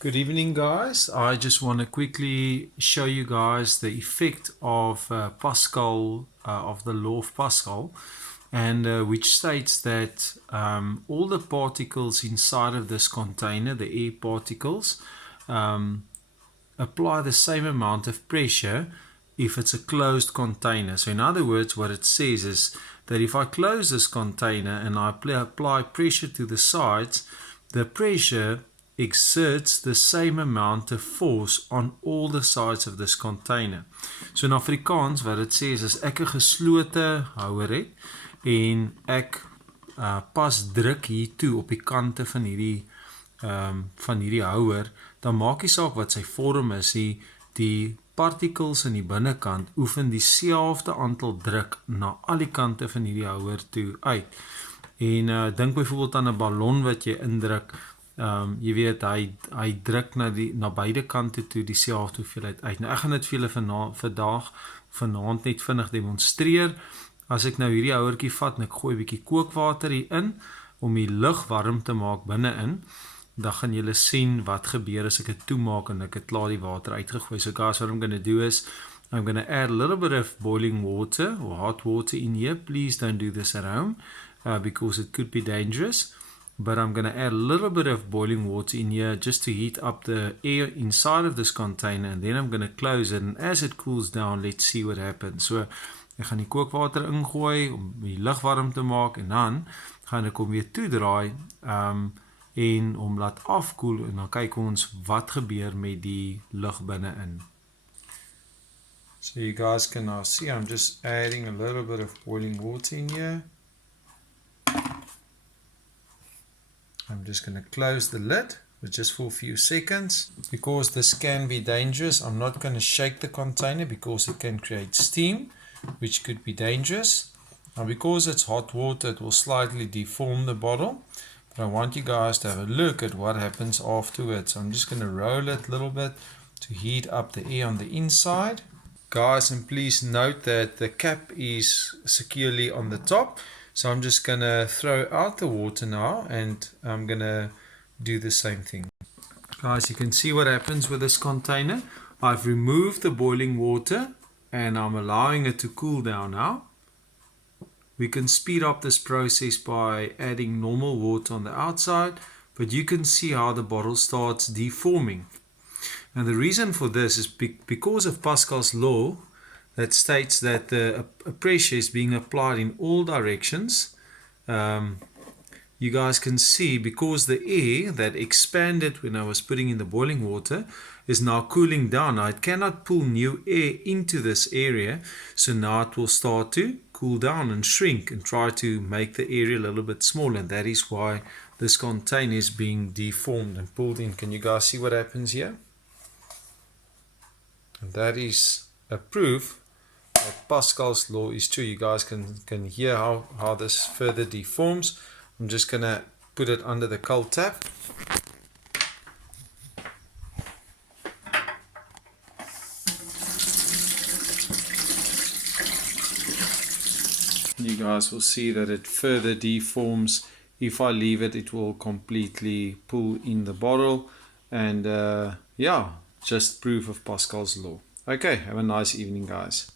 Good evening, guys. I just want to quickly show you guys the effect of Pascal, of the law of Pascal, and which states that all the particles inside of this container, the air particles, apply the same amount of pressure if it's a closed container. So in other words, what it says is that if I close this container and I apply pressure to the sides, the pressure exerts the same amount of force on all the sides of this container. So in Afrikaans wat dit sê is ek 'n geslote houer het en ek pas druk hier toe op die kante van hierdie houer, dan maak nie saak wat sy vorm is nie, die particles in die binnekant oefen dieselfde aantal druk na al die kante van hierdie houer toe uit. En dink byvoorbeeld aan 'n ballon wat jy indruk. Jy weet, hy druk na beide kante toe dieselfde hoeveelheid uit. Nou ek gaan dit vir julle vanaand net vinnig demonstreer. As ek nou hierdie houertjie vat en ek gooi 'n bietjie kookwater hier in om die lug warm te maak binne-in, dan gaan julle sien wat gebeur as ek dit toemaak en ek het klaar die water uitgegooi. So guys, what I'm going to do is I'm going to add a little bit of boiling water or hot water in here. Please don't do this at home because it could be dangerous. But I'm going to add a little bit of boiling water in here just to heat up the air inside of this container, and then I'm going to close it, and as it cools down, let's see what happens. So ek gaan die kookwater ingooi om die lug warm te maak, en dan gaan ek hom weer toedraai en hom laat afkoel, en dan kyk ons wat gebeur met die lug binne-in. So you guys can now see I'm just adding a little bit of boiling water in here. I'm just going to close the lid just for a few seconds. Because this can be dangerous, I'm not going to shake the container because it can create steam, which could be dangerous. Now because it's hot water, it will slightly deform the bottle. But I want you guys to have a look at what happens afterwards. So I'm just going to roll it a little bit to heat up the air on the inside. Guys, and please note that the cap is securely on the top. So I'm just going to throw out the water now, and I'm going to do the same thing. Guys, you can see what happens with this container. I've removed the boiling water and I'm allowing it to cool down now. We can speed up this process by adding normal water on the outside, but you can see how the bottle starts deforming. And the reason for this is because of Pascal's law, that states that the pressure is being applied in all directions. You guys can see because the air that expanded when I was putting in the boiling water is now cooling down. Now it cannot pull new air into this area, so now it will start to cool down and shrink and try to make the area a little bit smaller, and that is why this container is being deformed and pulled in. Can you guys see what happens here? And that is a proof that Pascal's law is true. You guys can hear how this further deforms. I'm just going to put it under the cold tap. You guys will see that it further deforms. If I leave it, it will completely pull in the bottle. And yeah, just proof of Pascal's law. Okay, have a nice evening, guys.